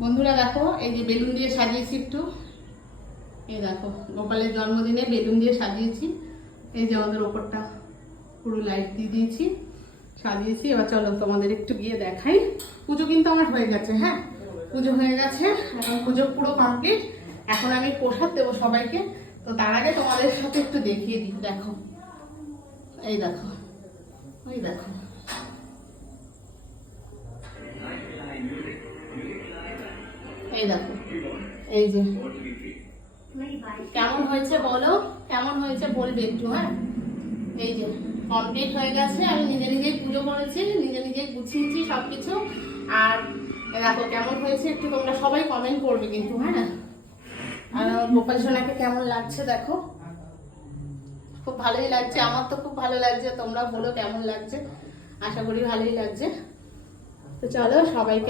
বন্ধুরা দেখো, এই যে বেলুন দিয়ে সাজিয়েছি একটু। এই দেখো, গোপালের জন্মদিনে বেলুন দিয়ে সাজিয়েছি। এই যে আমাদের ওপরটা পুরো লাইট দিয়ে দিয়েছি, সাজিয়েছি। এবার চলো তোমাদের একটু গিয়ে দেখাই। পুজো কিন্তু আমার হয়ে গেছে, হ্যাঁ পুজো হয়ে গেছে, এখন পুজো পুরো কমপ্লিট। এখন আমি প্রসাদ দেবো সবাইকে। তো তার আগে তোমাদের সাথে একটু দেখিয়ে দিই। দেখো, এই দেখো, ওই দেখো, এই দেখো, এই যে কেমন হয়েছে বলো, কেমন হয়েছে বলবে একটু। হ্যাঁ, এই যে কমপ্লিট হয়ে গেছে। আমি নিজে নিজেই পুজো করেছি, নিজে নিজেই গুছিয়েছি সবকিছু। আর দেখো কেমন হয়েছে একটু তোমরা সবাই কমেন্ট করবে কিন্তু। হ্যাঁ, আর গোপাল সোনাকে কেমন লাগছে দেখো, খুব ভালোই লাগছে। আমার তো খুব ভালো লাগছে, তোমরা বলো কেমন লাগছে। আশা করি ভালোই লাগছে। তো চলো সবাইকে